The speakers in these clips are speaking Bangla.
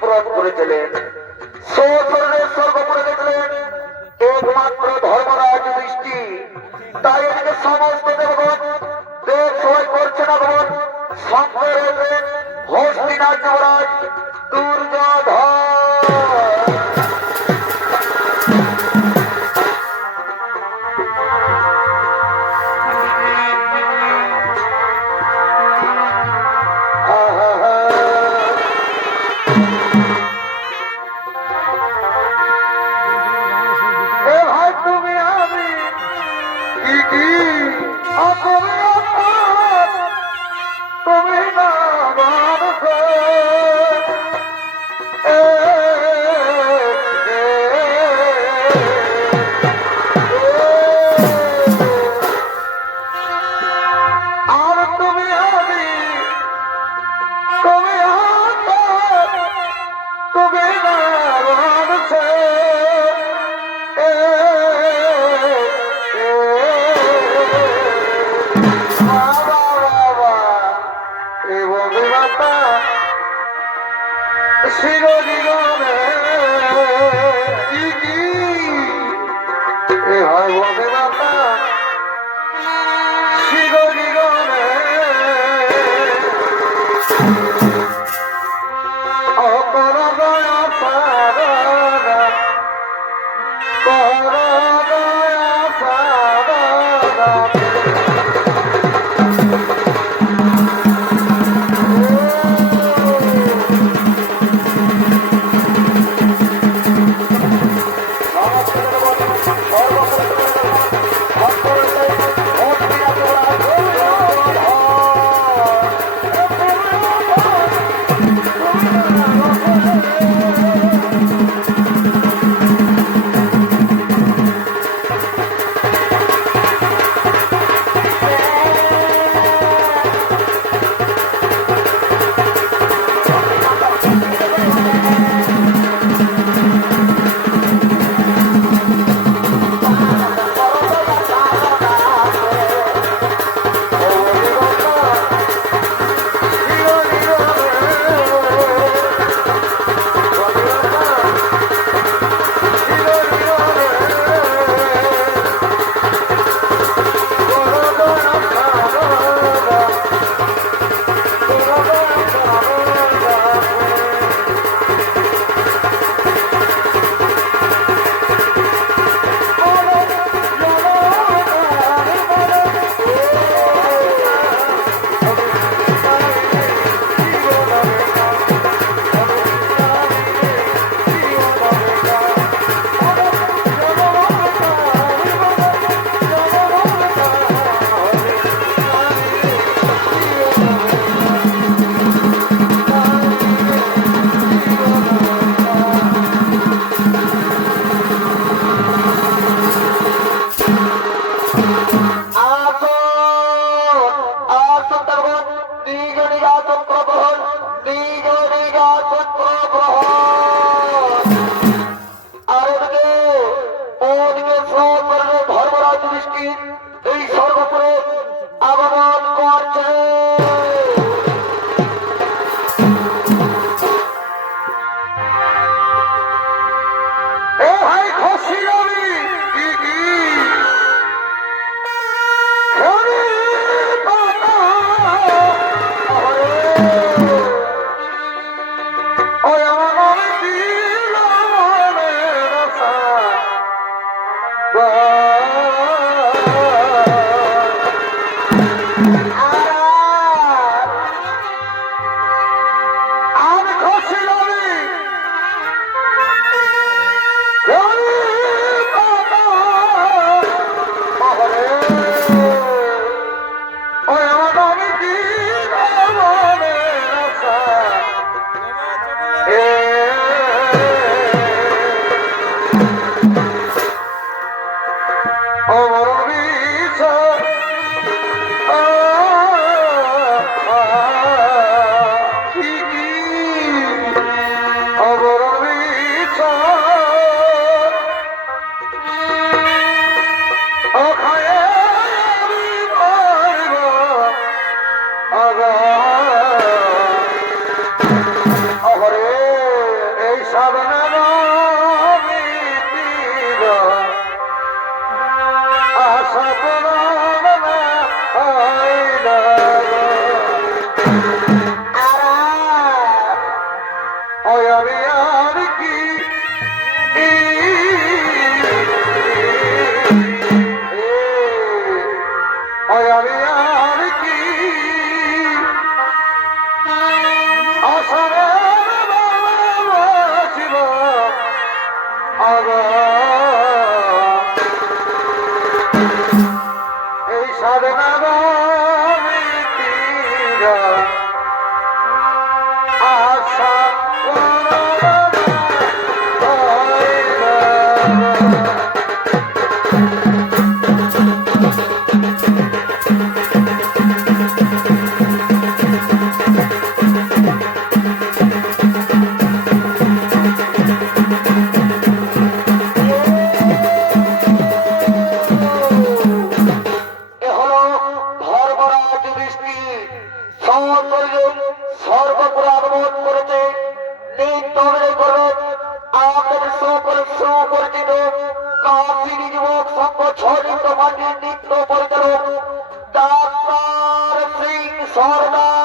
ব্রত করেছিলেন, স্বশরীরে স্বর্গ করে গেছিলেন একমাত্র ধর্মরাজ দৃষ্টি। তাই এদিকে সমস্ত দেবগণ দেব সবাই করছে না ভগবান সঙ্গে রয়েছেন হস্তিনাথ যুবরাজ দুর্যোধন। আসামে শিব এই সাধনা আশা সর্বপুরাগমন করেছে নিত্যরে করবেন আমাদের সকলে সুপরিচিত কাশিনী যুবক সংঘ ছড়িত মাটির নিত্য পরিচালক ডাক্তার সিং সরদার।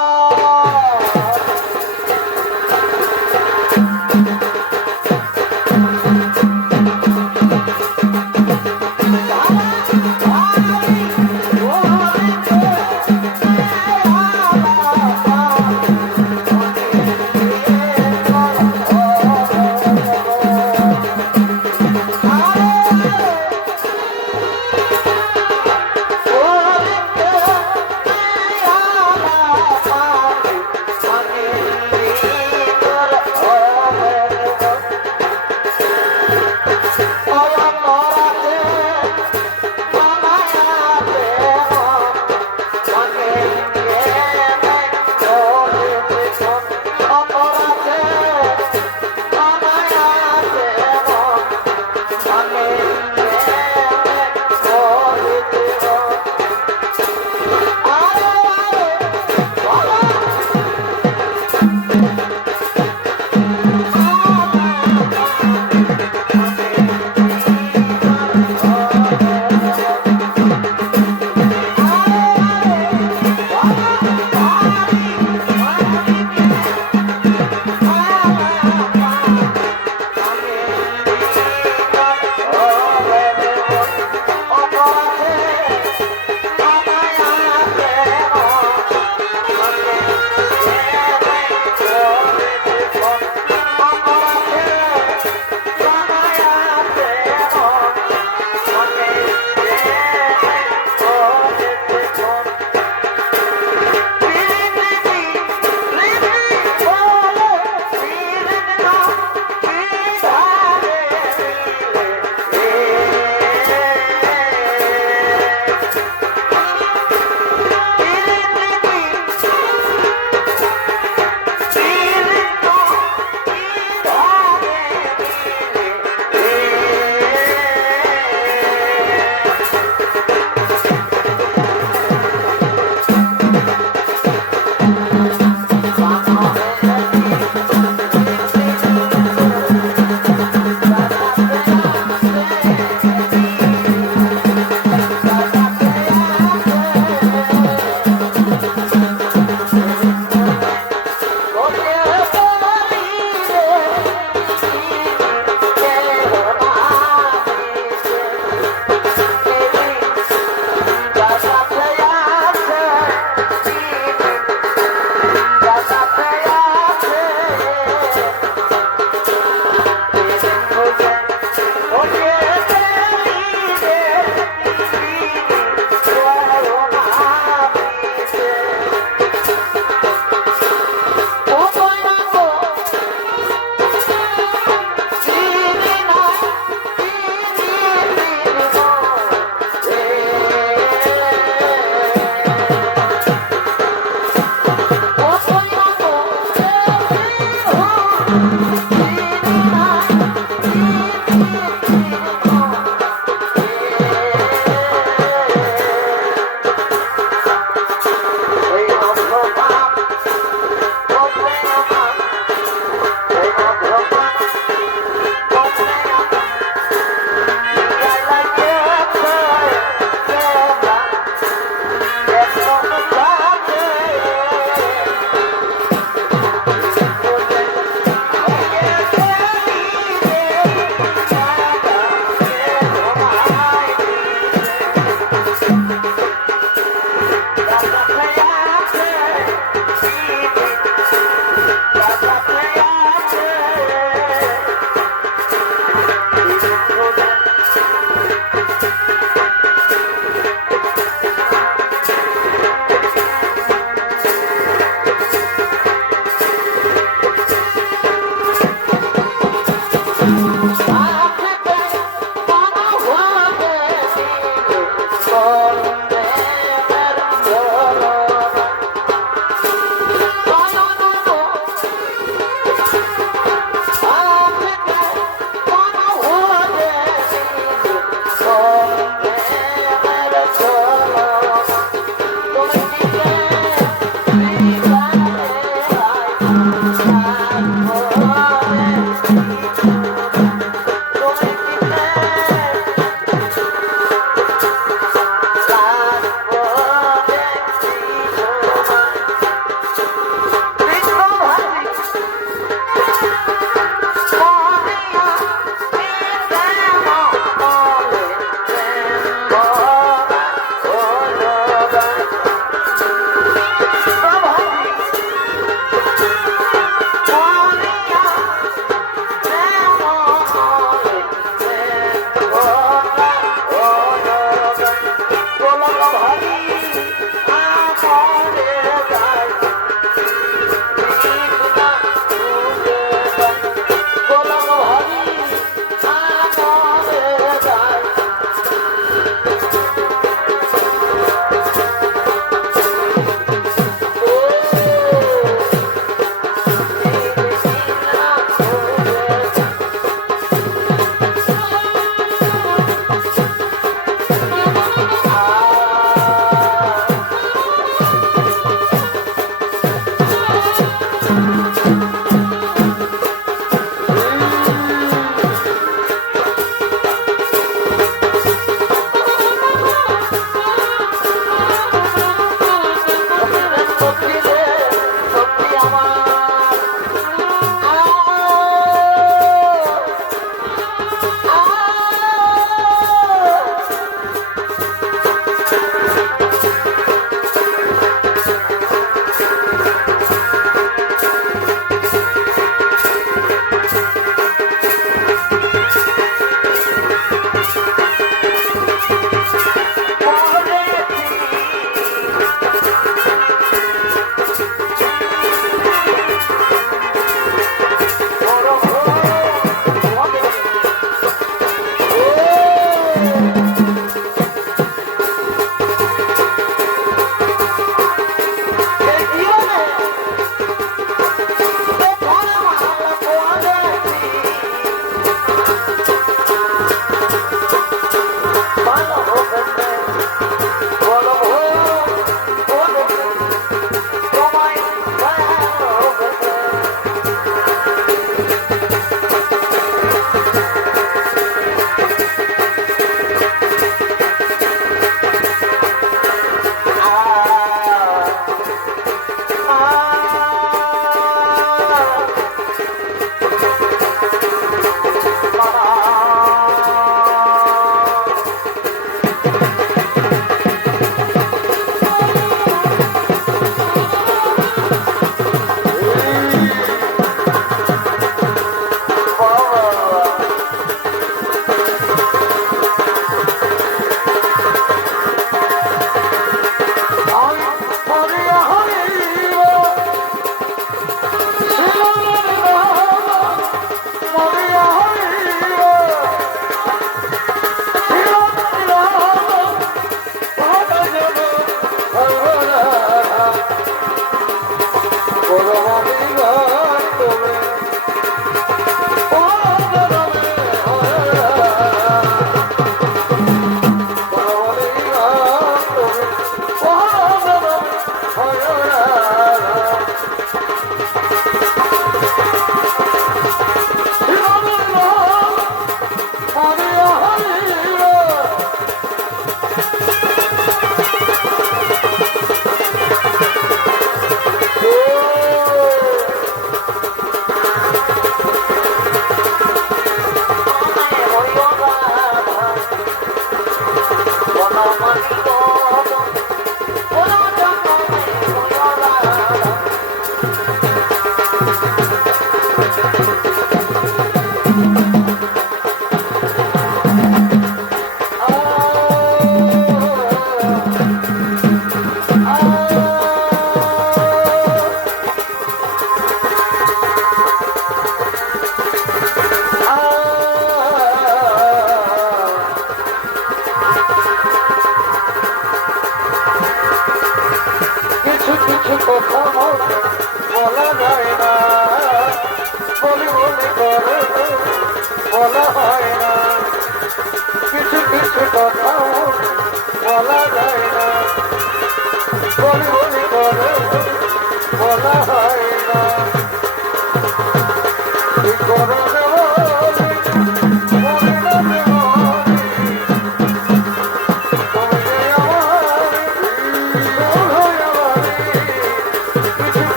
বলা যায় না, বলি বলি করে বলা হয় না, কিছু কিছু কথা বলা যায় না, বলি বলি করে বলা হয় না।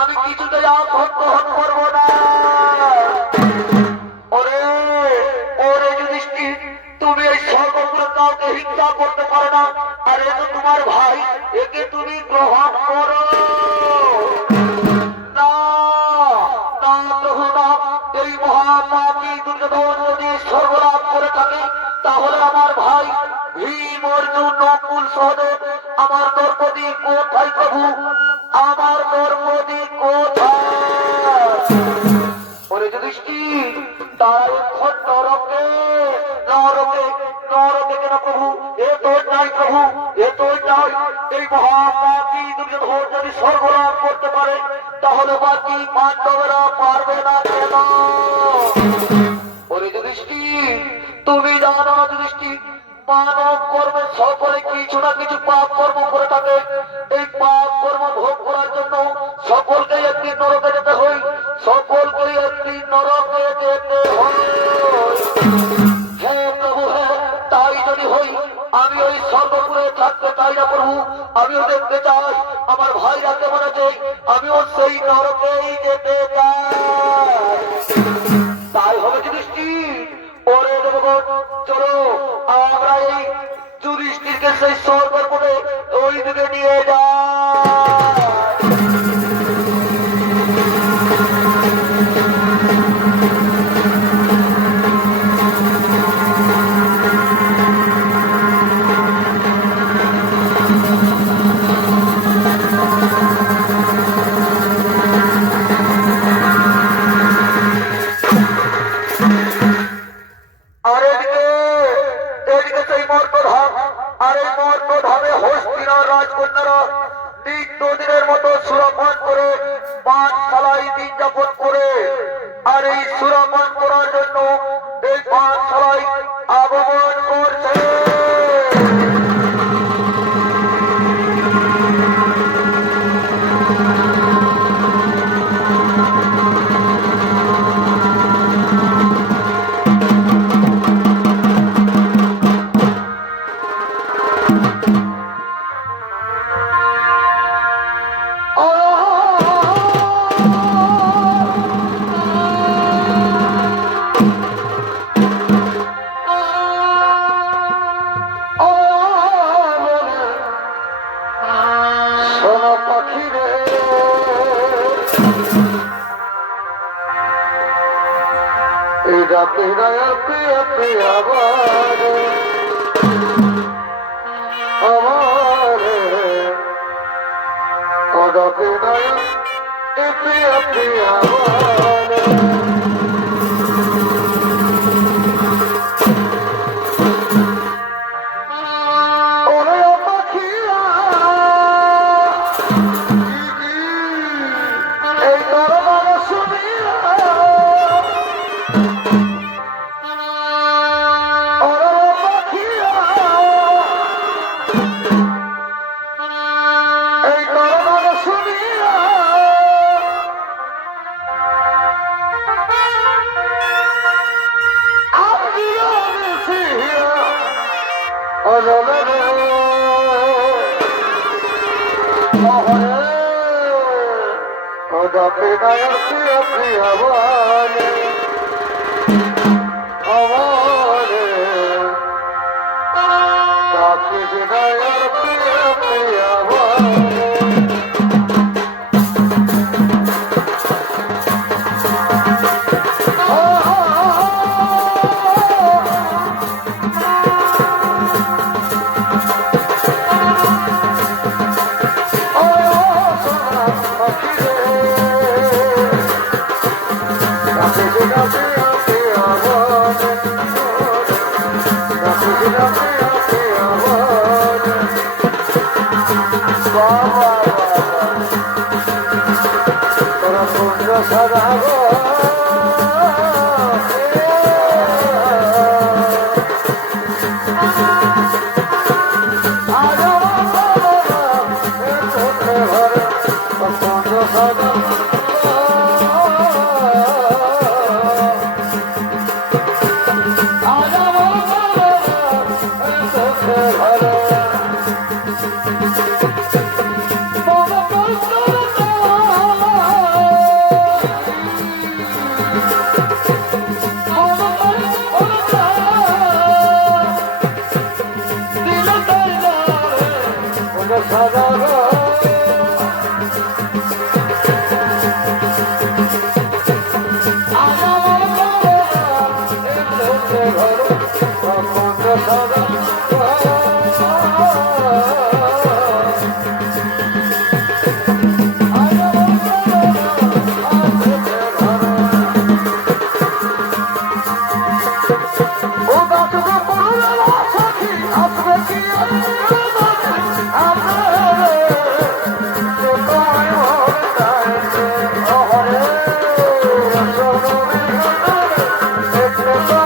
আমি কিছুতেই গ্রহণ করবো না। ওরে ওরে যুধিষ্ঠির, তুমি এই সর্বপুরে কাউকে হিংসা করতে পারো না, আর এ তো তোমার ভাই, একে তুমি গ্রহণ করো না। না প্রভু না, এই মহাপাপী দুর্যোধন যদি স্বর্গলাভ করে থাকে, তাহলে আমার ভাই ভীম, অর্জুন, নকুল, সহদেব, আমার দ্রৌপদী কোথায় প্রভু? আমার দ্রৌপদী কোথায়? ওরে যুধিষ্ঠির, তারা এখন নরকে নরকে নরকে কেন প্রভু? এ তো নাই প্রভু, এ তো নাই। এই মহাপাপী দুর্যোধন যদি স্বর্গলাভ করতে পারে, তাহলে বাকি পাণ্ডবেরা পারবে না কেন? ওরে যুধিষ্ঠির, তুমি জানো না যুধিষ্ঠির, মানব কর্মের সকলে কিছু না কিছু পাপ কর্ম করে থাকে। এই পাপ কর্ম ভোগ করার জন্য সকলকে একদিন নরকে যেতে হয়, সকলকে একদিন নরকে যেতে হয়। হে প্রভু, হ্যাঁ তাই যদি হই, আমি ওই স্বর্গপুরে থাকতে চাই না প্রভু, আমিও দেখতে চাই আমার ভাইরা কেমন আছে, আমিও সেই নরকেই যেতে চাই। তাই হবে যুধিষ্ঠির, ওরে দেবগণ, চলো আমরা এই যুধিষ্ঠিরকে সেই স্বর্গপুরে ওই দিকে নিয়ে যাই। রাজকন্যারা নিত্যদিনের মতো সুরাপান করে পাঠশালায় দিন যাপন করে, আর এই সুরাপান করার জন্য এই পাঠশালায় আগমন করছে। Let's go.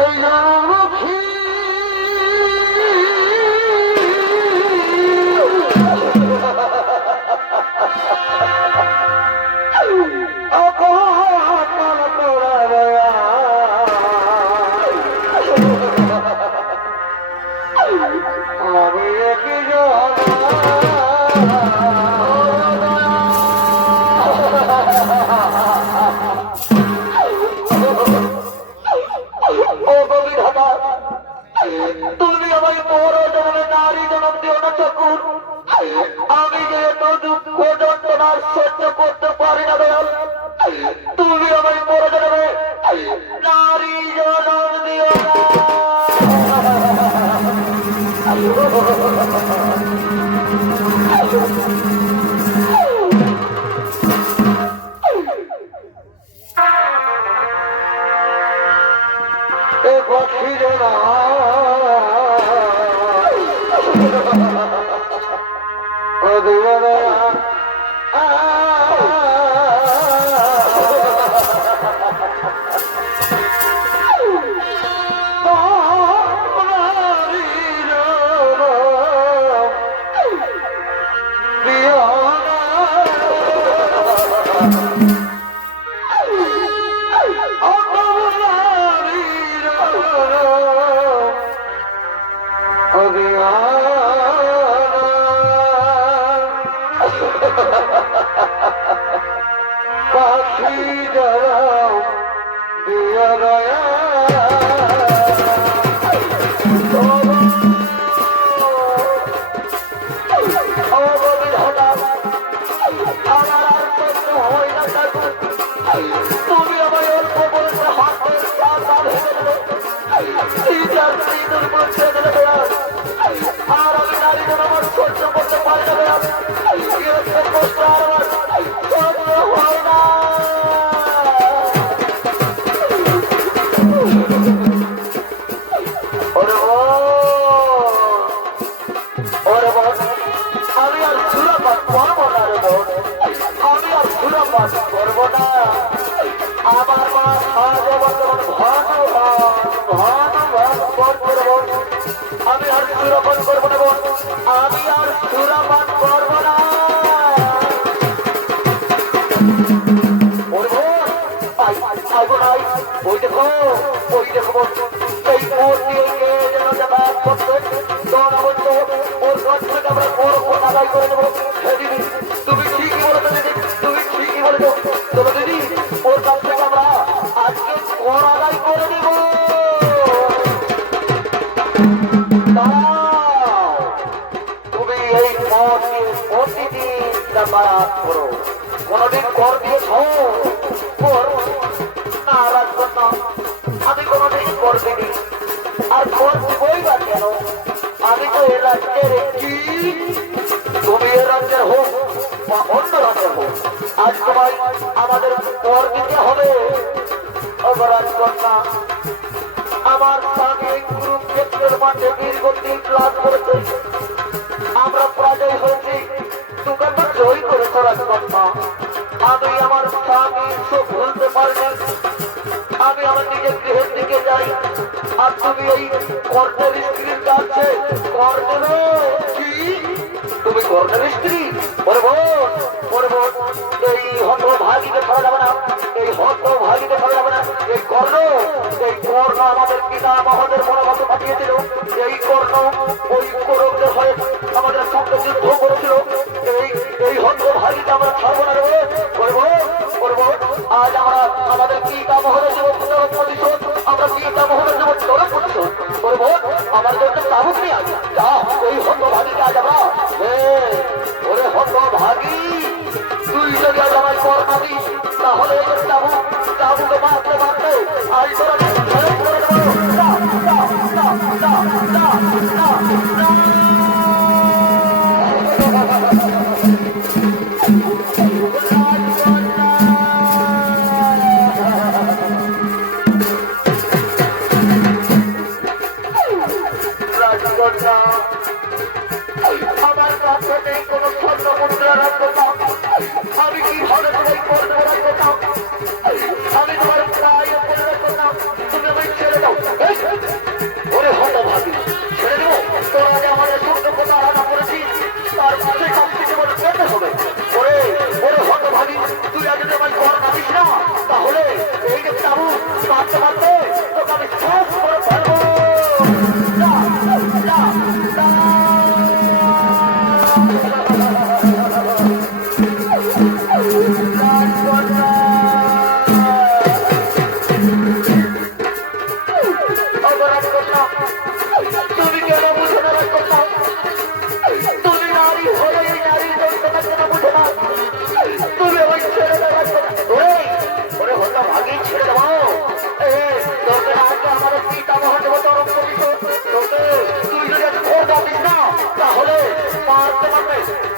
এই লক্ষ্মী পর জন্মে নারী জন্ম দিও না ঠাকুর। আমি যেহেতু দুঃখ যন্ত্রণার সহ্য করতে পারি না দয়াল, তুমি আমায় পর জন্মে নারী জন্ম দিও না। তুমি ঠিকই বলেছো দিদি, তুমি ঠিকই বলেছো। তবে দিদি ওর কাছ থেকে আমরা আজকে কর আদায় করে দেব। তুমি এই কর দিয়ে প্রতিদিন যাতায়াত করো। কোনদিন কর দিয়েছ? না রাখবো না, আমি কোনদিন কর দিইনি। আর কর দিবই বা কেন? আমি তো এ রাজ্যের একটি, তুমি এ রাজ্যের হোক বা অন্য রাজ্যের হোক, আজ তোমায় আমাদের কর দিতে হবে। আমার স্বামী কুরুক্ষেত্রের মাঠে দীর্ঘদিন ক্লাস করেছে, আমরা পরাজয় হয়েছি, তুমি তো জয় করেছ রাজকন্যা। আমি আমার স্বামী সব ভুলতে পারিনি। আমি আমার নিজের গৃহের দিকে যাই, আর তুমি এই কর্ণের স্ত্রীর কাছে কর দেবে। কি তুমি কর্ণের স্ত্রী? এই হত ভাগিতে ছাড়া যাবে না, এই হত ভাগিতে ছাড়া যাবে না। এই কর্ণ আমাদের পিতা মহোদয়ের মনোভাবে পাঠিয়েছিল। এই কর্ণ ওই কৌরবদের হয়ে আমাদের সঙ্গে যুদ্ধ করেছিল। এই হত ভাগিতে আমরা ছাড়বো না রে। আজ আমরা আমাদের পিতা মহোদয় জীবন প্রতিশোধ, আমরা পিতা মহোদয় জীবন তরফ প্রতিশোধ করবো। আমার জন্য তাবুক নিয়ে আজ যা ওই হত ভাগিকে আজ আমরা। ওরে হত ভাগি, তুই যদি আজ আমায় কর না দিস, তাহলে তাবুকে মারতে মারতে আজ তোরা করে দেবো। আমার কাছে নেই কোন স্বর্ণ মুদ্রা রাখবো না। আমি কিভাবে তোমায় করবো রাখবো না? আমি তোমার প্রায় করে রাখবো না। তুমি আমায় ছেড়ে দাও। ওরে হতো ভাবি, ছেড়ে দেবো? তোরা যে আমাদের সূর্য কথা আলাদা করেছিস, তার কাছে সব কিছু মনে করতে হবে। ওরে হতো ভাবি, তুই আজ যদি আমায় কর না দিস না, তাহলে এই যে চাবু মারতে মারতে তোকে আমি শেষ করে ফেলবো।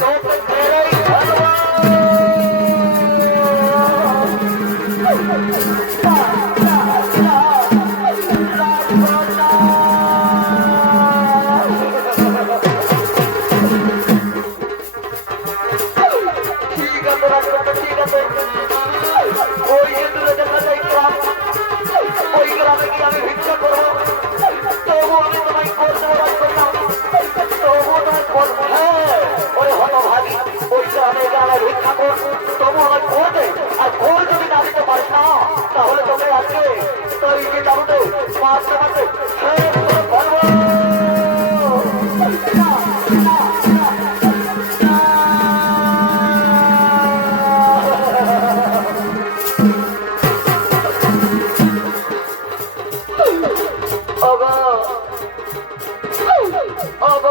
তোকে মেরেই ফেলবো। ঠিক আছে রাজকন্যা, ঠিক আছে। ওই যে দূরে দেখা যায় গ্রাম, ওই গ্রামে গিয়ে আমি ভিক্ষা করবো। তবু আমি তোমায় করতে রাজকন্যা, তবু তোমায় করবো। হ্যাঁ, ওরে হতভাগী, ওই গ্রামে গ্রামে ভিক্ষা কর, তবু আমায় করবে। আর ভোর যদি না দিতে পারিস না, তাহলে তোকে আজকে তোর এই যে তাবুতে মারতে মারতে শেষ করে ফেলবো।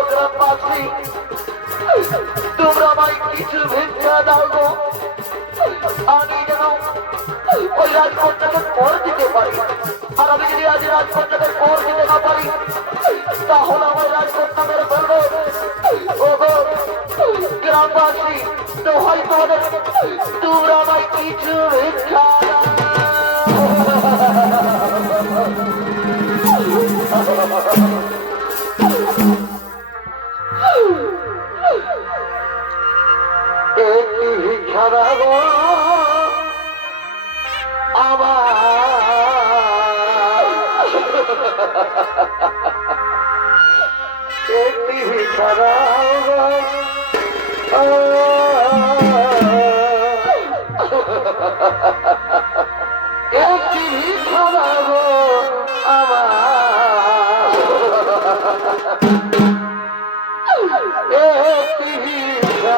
গ্রামবাসী, তোমরা আমায় কিছু ভিক্ষা দাও গো, আমি যেন ওই রাজকন্যাকে কর দিতে পারি। আর আমি যদি আজ রাজকন্যাকে কর দিতে না পারি, তাহলে আমার রাজকন্যা মেরে ফেলবে। ও গো গ্রামবাসী, তো হয় তোমাদের, তোমরা আমায় কিছু ভিক্ষা দাও। একটি ভিক্ষা দাও আমার, একটি ভিক্ষা দাও একটি ভিক্ষা দাও আমার, একটি ভিক্ষা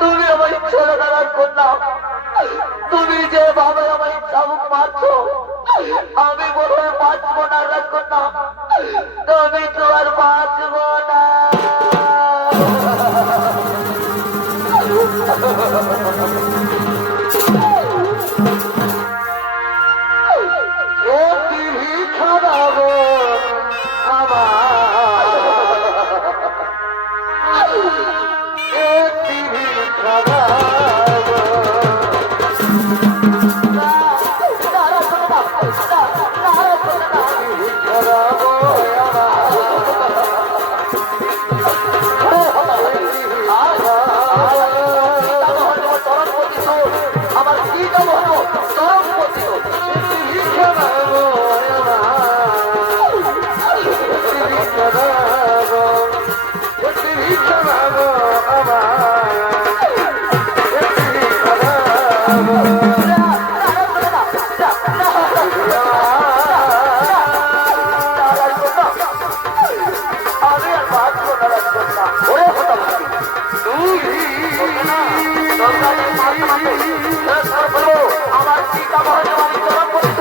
তুমি আমায় ছেড়ে দাঁড়ার কন্যা, তুমি যেভাবে আমায় চাবুক মারছো, আমি মনে হয় বাঁচবো না রাজকন্যা, তুমি তো আর বাঁচবো না। একটি ভিক্ষা দাও আমার, একটি ভিক্ষা দাও। আমার কি দাম হলো চরম পতিত, ভিক্ষা দাও ভিক্ষা দাও, ভিক্ষা দাও আমার, ভিক্ষা দাও। আমি আর বাঁচবো না রাজকন্যা, ওরে হতাম আমার কি কাম হলো, আমি চরম পতিত।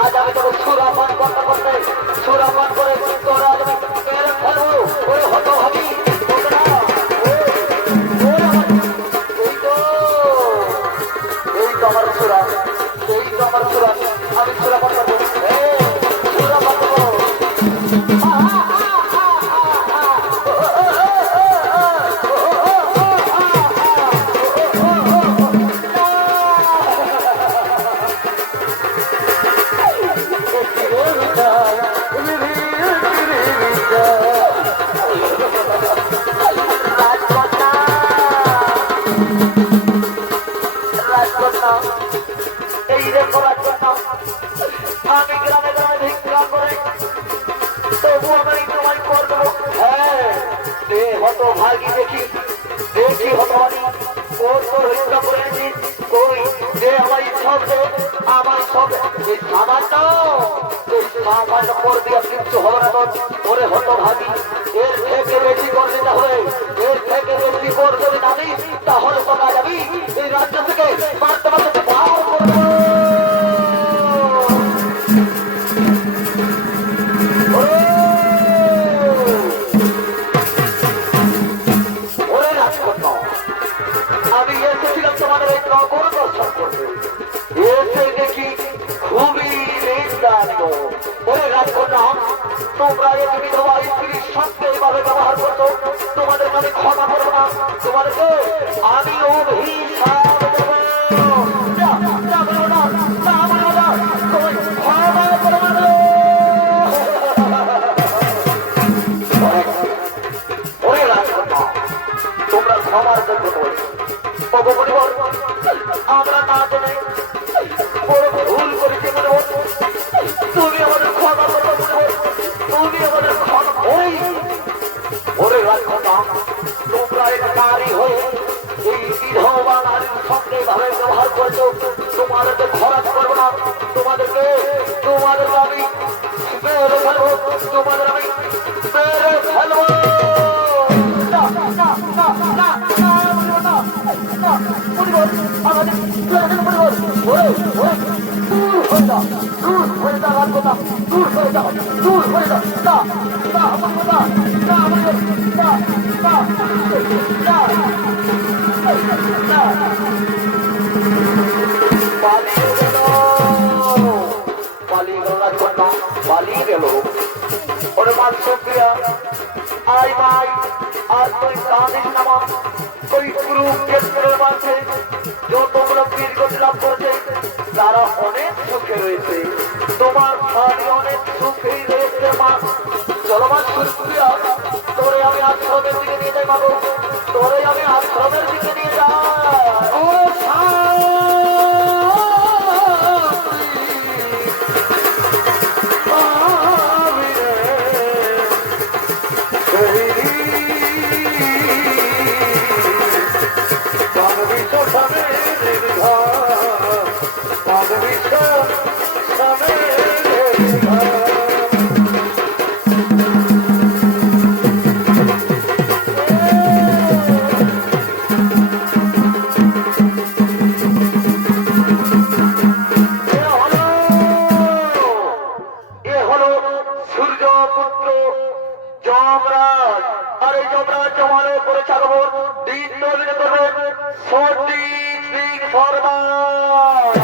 আজ আমি তোকে সুরাপান করতে করতে সুরাপান করে তোরা আজ আমি মেরে ফেলবো। ওরে হতো ভাবি এই তো আমার সুরা, এই তো আমার সুরা, আমি সুরাপান করবো, সুরাপান করবো। এই রে করার জন্য আমি গ্রামে গ্রামে ভিক্ষা করে তবু আমি তোমায় করবো। হ্যাঁ দে হতো ভাগি, দেখি দেখি হতো ভাগি কোন তোর ভিক্ষা করে এনেছি, কই দে আমার সব দে, আমার সব এই সামান্য করে দিয়ে কিচ্ছু হবে না তোর। ওরে হতো ভাগি এর থেকে বেশি করলে তাহলে, এর থেকে বেশি করতে জানি তাহলে তো না যাবি এই রাজ্য থেকে মারতে মারতে বার করবো। ওরে রাজকন্যা আমি এসেছিলাম তোমাদের এই নগর দর্শন করতে, এসে দেখি খুবই নিন্দানীয়। ওরে রাজকন্যা তোমরা এই বিধবা স্ত্রীর সঙ্গে এইভাবে ব্যবহার করতো, তোমাদের আমি ক্ষমা করবো না, তোমাদেরকে আমি অভিশাপ দেবো। ওরে রাজকন্যা তোমরা ক্ষমার যোগ্য নই, আমরা না জেনে বড় ভুল করেছি মনে হতো, তুমি আমাদের ক্ষমা করো, তুমি আমাদের ক্ষমা। ওরে রাজকন্যা তোমরা এক নারী হয়ে এই বিধবা নারীর সঙ্গে ভাবে ব্যবহার করছো, তোমাদেরকে খরচ করবো না, তোমাদেরকে আমি মেরে ফেলবো, তোমাদের আমি মেরে ফেলবো। পালিয়ে গেল। ওরে মা সুপ্রিয়া আই ভাই আর তুই কাঁদিস না মা, ওই কুরুক্ষেত্রের মাঝে যতগুলো বীর গতি লাভ করেছে তারা অনেক সুখে রয়েছে, তোমার ভাই অনেক সুখেই রয়েছে মা। চলো মা সুপ্রিয়া তোরে আমি আশ্রমের দিকে নিয়ে যাই মাগো, তোরে আমি আশ্রমের দিকে নিয়ে যাই। যমরাজ আর এই যমরাজ জমানো করে চালাবো দিন নদীতে করবেন সঠিক দিক ফরমান।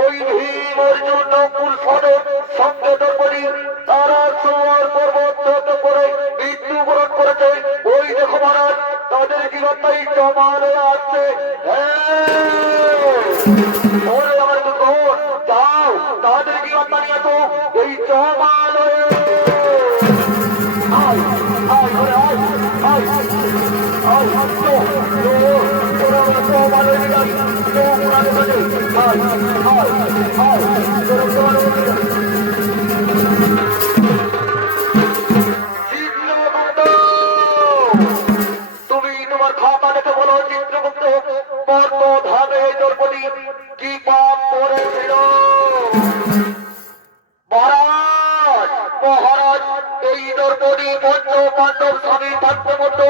ওই ভীম অর্জুন নকুল সহদেব সঙ্গে দ্রৌপদী তারা তোমার পর্বত করে মৃত্যুবরণ করেছে। ওই দেখো মহারাজ, তাদের জীবনটাই জমালে আসছে। ওরে আমার দুর্গণ, যাও তাদের জীবনটা নিয়ে তো এই জমালয়ে আয় আয় ওরে আয় আয় আয় তো তোরা জমালয়ে যাই তো উড়ালে বাজে আয় আয় আয় তোরা জমালয়ে যাই। তুমি তোমার খাতা দেখে বলো চিত্রগুপ্ত, মর্তধামে দ্রৌপদী কি পাপ করেছিল? মহারাজ মহারাজ, এই দ্রৌপদী পঞ্চ পাণ্ডব স্বামী পাণ্ডবত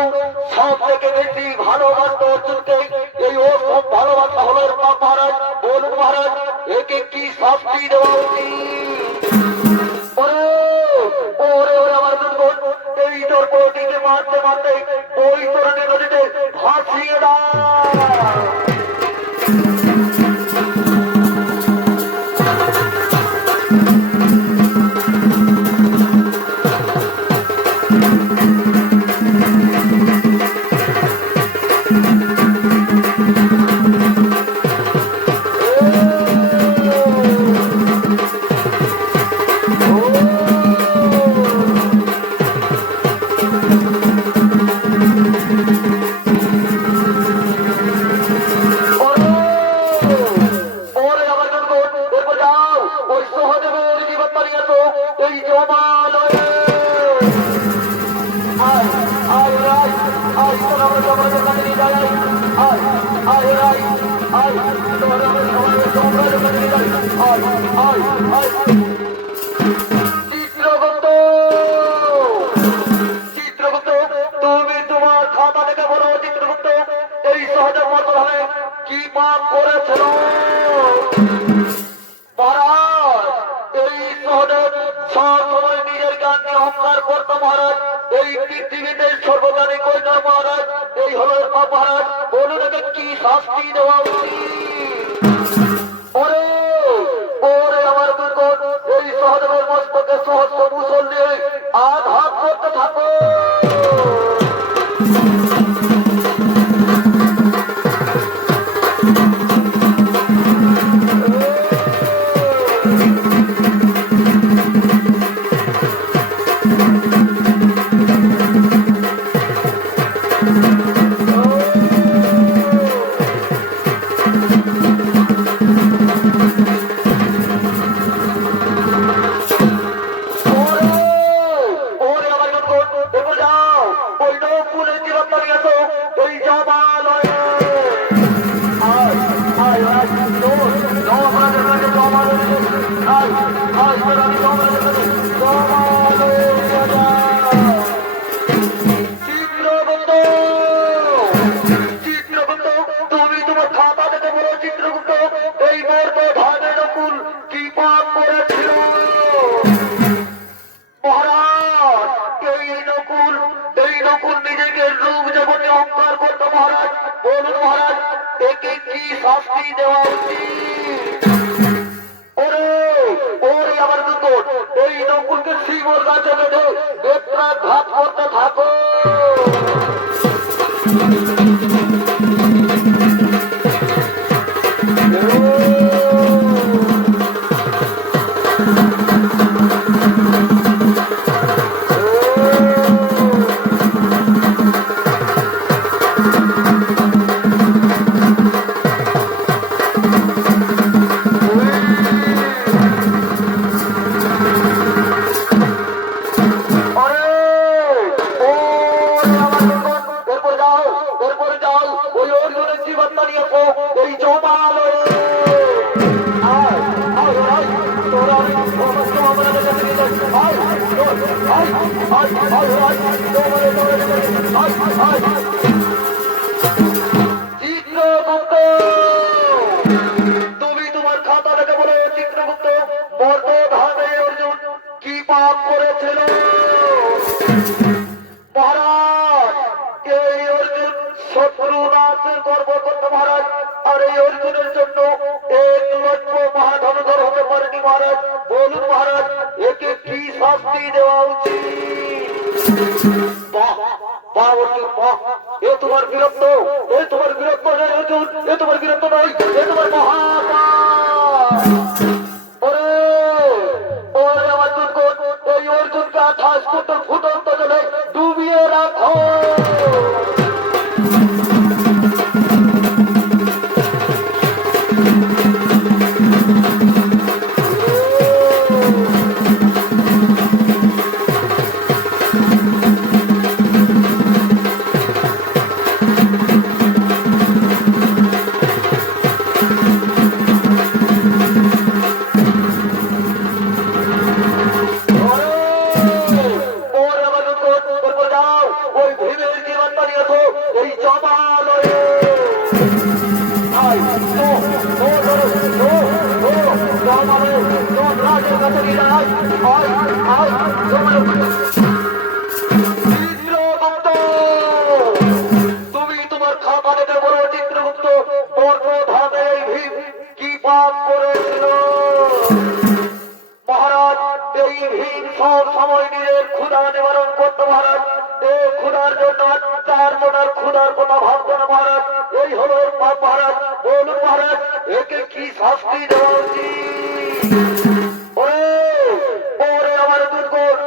সব থেকে বেশি ভালোবাসত অর্জুনকে। এই ওসব ভালোবাসা হলো পাপ। মহারাজ বলুন মহারাজ, একে কি শাস্তি দেওয়া উচিত? এই দ্রৌপদীকে মারতে মারতে ওই তরণী নদীতে ভাসিয়ে দাও। চিত্রগুপ্ত চিত্রগুপ্ত, তুমি তোমার খাতা দেখে বলো চিত্রগুপ্ত, এই সহদেব মর্তধামে কি পাপ করেছিল? মহারাজ এই সহদেব সবসময় নিজের জ্ঞানকে অহংকার করত। মহারাজ এই পৃথিবীতে সর্বজ্ঞানী কই না। মহারাজ এই হলো পাপ। মহারাজ বলুন একে কি শাস্তি দেওয়া উচিত? ওরে ওরে আমার দুর্গণ, এই সহদেবের মস্তকে সহস্র মুসল নিয়ে আঘাত করতে থাকো। শাস্তি দেওয়া উচিত? ওরে ওরে আমার দুর্গণ, এই নকুলকে শিবর গাছে বেঁধে বেত্রাঘাত করতে থাকো। চিত্রগুপ্ত, তুমি তোমার খাতা দেখে বলো চিত্রগুপ্ত, মর্তধামে অর্জুন কি পাপ করেছিল? মহারাজ এই অর্জুন শত্রু নাশের গর্ব করত। মহারাজ আর এই অর্জুনের জন্য এক লক্ষ মহাধনধর হতে পারেনি মহারাজ। বলুন মহারাজ, একে কি শাস্তি দেওয়া উচিত? বাহ বাহ অর্জুন বাহ, এ তোমার বীরত্ব, এ তোমার বীরত্ব নয় অর্জুন, এ তোমার বীরত্ব নয়, এ তোমার মহাকাশ। ওরে ওরে আমার দুর্গণ, এই অর্জুনকে 28 ফুটন্ত জলে ডুবিয়ে রাখো। তুমি তোমার খাবারের বড় চিত্রগুপ্ত বর্ণধামে এই ভীম কি পাপ করেছিল মহারাজ? এই ভীম সব সময় নিজের ক্ষুধা নিবারণ করতো মহারাজ। এই ক্ষুধার জন্য 4 জনের ক্ষুধার কথা ভাবতো না মহারাজ। এই হলো ওর পাপ মহারাজ। বলুন মহারাজ, একে কি শাস্তি দেওয়া উচিত? ওরে আমার দুর্গণ,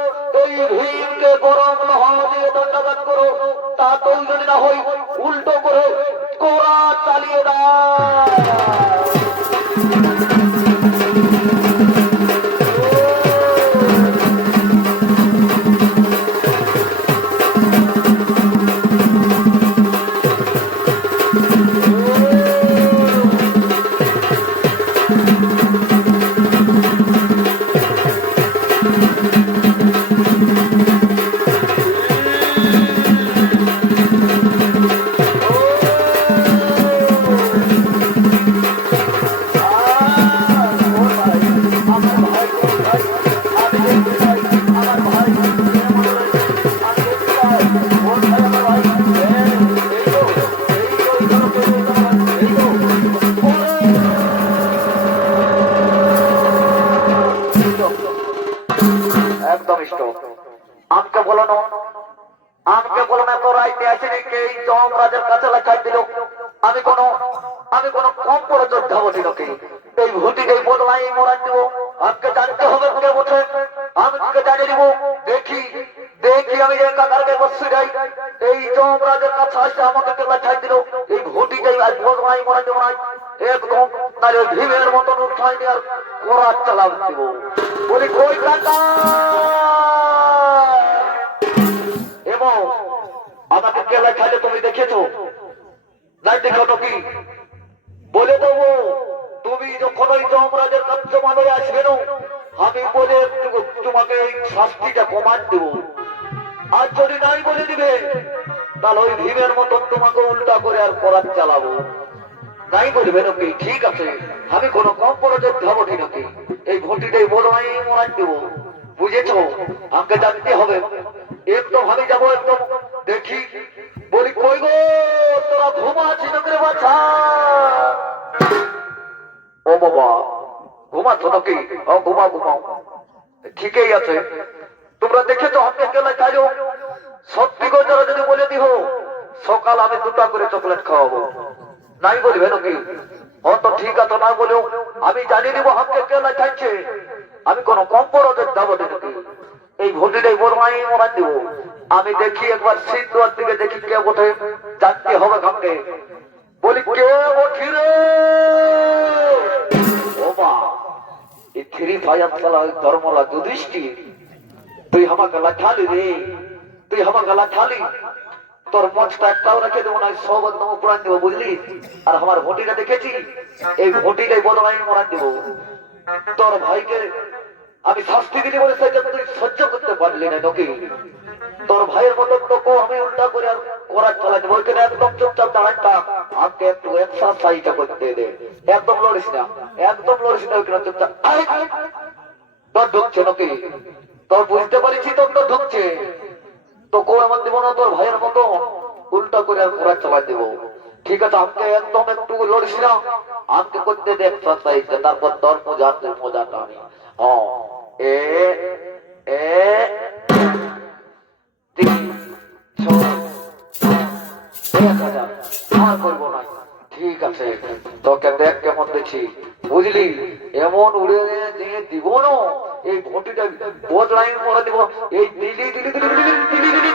এই ভীমকে গরম লোহা দিয়ে দণ্ডাঘাত করো, তা তো যদি না হই উল্টো করে কোরা চালিয়ে দাও। আমাকে বলো না, আমাকে বলো না, তো রাইতে আসেনি কে যমরাজের কাছে লেখা দিল আমি কোনো কম বড় যোদ্ধা বলি নাকি? এই ভূতিকে বদলাই মরান দিব। আমাকে জানতে হবে কে বটে, আমি তোকে জানিয়ে দিব। দেখি দেখি আমি যে কাকারকে বসে যাই, এই যমরাজের কাছে আসে আমাকে কে লেখা দিল। এই ভূতিকে আজ বদলাই মরান দিব না, একদম তাহলে ভীমের মতন উঠাই দিয়ে আর কোরা চালাব দিব। বলি কই কাকা, এবং আমাকে কে লেখালে তুমি দেখেছো? নাই দেখো নাকি? বলে দেবো তুমি যখন ওই যমরাজের কাছে মানে আসবে না, আমি বলে তোমাকে এই শাস্তিটা কমান দেব। আর যদি নাই বলে দিবে, তাহলে ওই ভীমের মতন তোমাকে উল্টা করে আর পরাণ চালাবো। নাই বলবে নাকি? ঠিক আছে, আমি কোনো কম পরাজয় হবো ঠিক নাকি? এই ভোটিটাই বলো আমি মরান দেবো, বুঝেছো? আমাকে জানতে হবে। একদম আমি যাবো, একদম দেখি। বলি কই গো তোরা ঘুমাচ্ছিস নাকি রে বাছা? ও বাবা ঘুমাচ্ছ নাকি? ও ঘুমাও ঘুমাও, ঠিকই আছে। তোমরা দেখেছো আমাকে গেলে কাজ সত্যি কথা যদি বলে দিও, সকাল আমি 2টা করে চকলেট খাওয়াবো। নাই বলবে নাকি? ও তো ঠিক আছে, না বলেও আমি জানিয়ে দিব আমাকে কেলা চাইছে। আমি কোনো কম পরদের যাবো নাকি? এই ভোটিটাই বরমাই মরান দিব। আমি দেখি একবার সিদ্ধুয়ার দিকে দেখি কে ওঠে, জানতে হবে আমাকে। বলি কে ওঠি রে? ও মা, এই 3 সালা ধর্মলা যুধিষ্ঠির, তুই আমাকে লাঠালি রে, তুই আমাকে লাঠালি। তোর মঞ্চটা একটাও রেখে দেবো না, সব একদম পুরান দেবো, বুঝলি? আর আমার ভোটিটা দেখেছি, এই ভোটিটাই বদলাই মরান দেবো। তোর ভাইকে আমি শাস্তি দিতে বলে সেটা তুই সহ্য করতে পারলি না নাকি? তোর ভাইয়ের মতো তোকে আমি উল্টা করে আর করার চালা দেবো। ওইখানে একদম চুপচাপ দাঁড়াটা, আমাকে একটু এক্সারসাইজ করতে দে। একদম লড়িস না, একদম লড়িস না, ওইখানে চুপচাপ। তোর ঢুকছে নাকি? তোর বুঝতে পারছি তোর তো ঢুকছে, তোকেও এমন দেবো না তোর ভাইয়ের মতো উল্টা করে আর করার চালা দেবো। ঠিক আছে, আমাকে একদম একটু লড়িস না, আমাকে করতে দে এক্সারসাইজ, তারপর তোর মজাটা আমি এ এ 3 6 আর করবো না। ঠিক আছে, তোকে দেখ কেমন দেখি, বুঝলি? এমন উড়ে দিয়ে দিব না, এই ঘটিটা বদলাইন করে দিব, এই দিলি দিলি দিলি দিলি দিলি দিলি।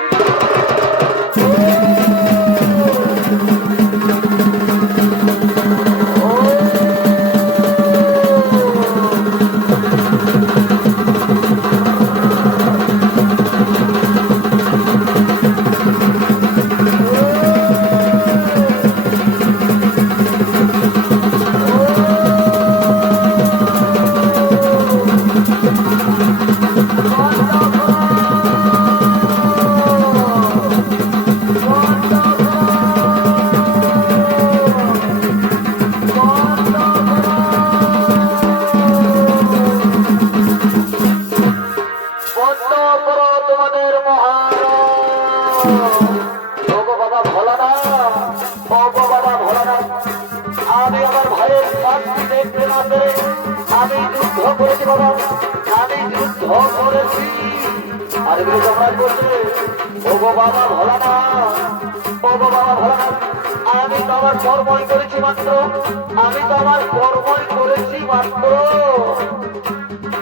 আমি আমার ভাইয়ের শাস্তি দেখতে না পেরে আমি যুদ্ধ করেছি বাবা, আমি যুদ্ধ করেছি। আর এগুলো তোমরা করছে, ওগো বাবা ভোলা না, ওগো বাবা ভোলা না, আমি তো আমার কর্মই করেছি মাত্র, আমি তো আমার কর্মই করেছি মাত্র।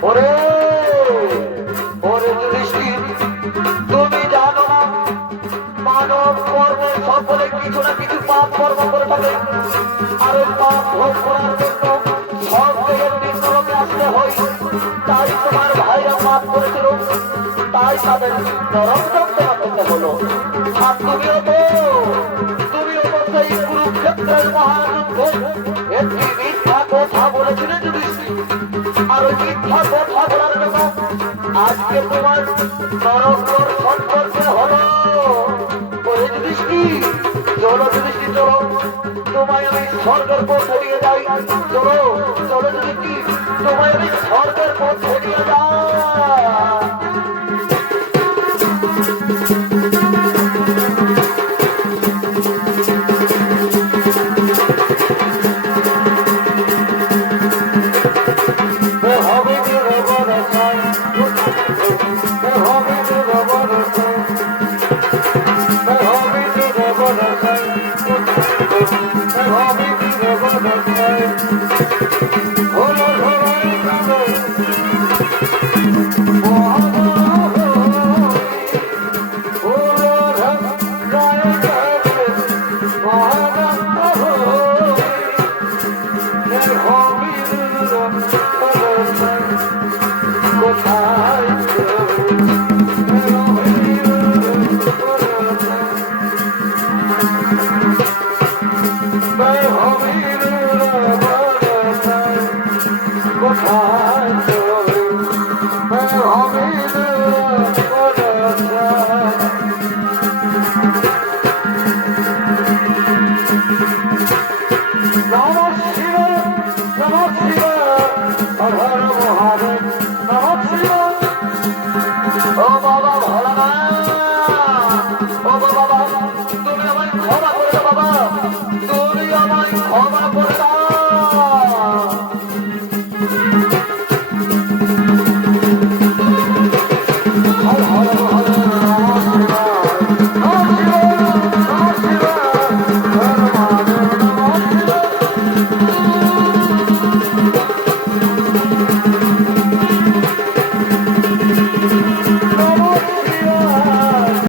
ওরে ওরে যুধিষ্ঠির, তুমি জানো না মানব কর্মে সকলে কিছু না কিছু পাপ কর্ম করে থাকে, আর ওই পাপ ভোগ করার জন্য সবকে একটি নরকে আসতে হয়। তাই তোমার ভাইরা পাপ করেছিল, তাই তাদের নরক যন্ত্রণা করতে হলো। আর তুমিও তো সেই কুরুক্ষেত্রের মহাযুদ্ধে একটি মিথ্যা কথা বলেছিলে যুধিষ্ঠির, আর ওই মিথ্যা কথা বলার জন্য আজকে তোমার নরক সম্পর্কে হলো। চলো যুধিষ্ঠির, চলো, তোমায় আমি স্বর্গের পথে নিয়ে যাই। চলো চলো যুধিষ্ঠির, তোমায় আমি স্বর্গের পথে নিয়ে যাই। Oh,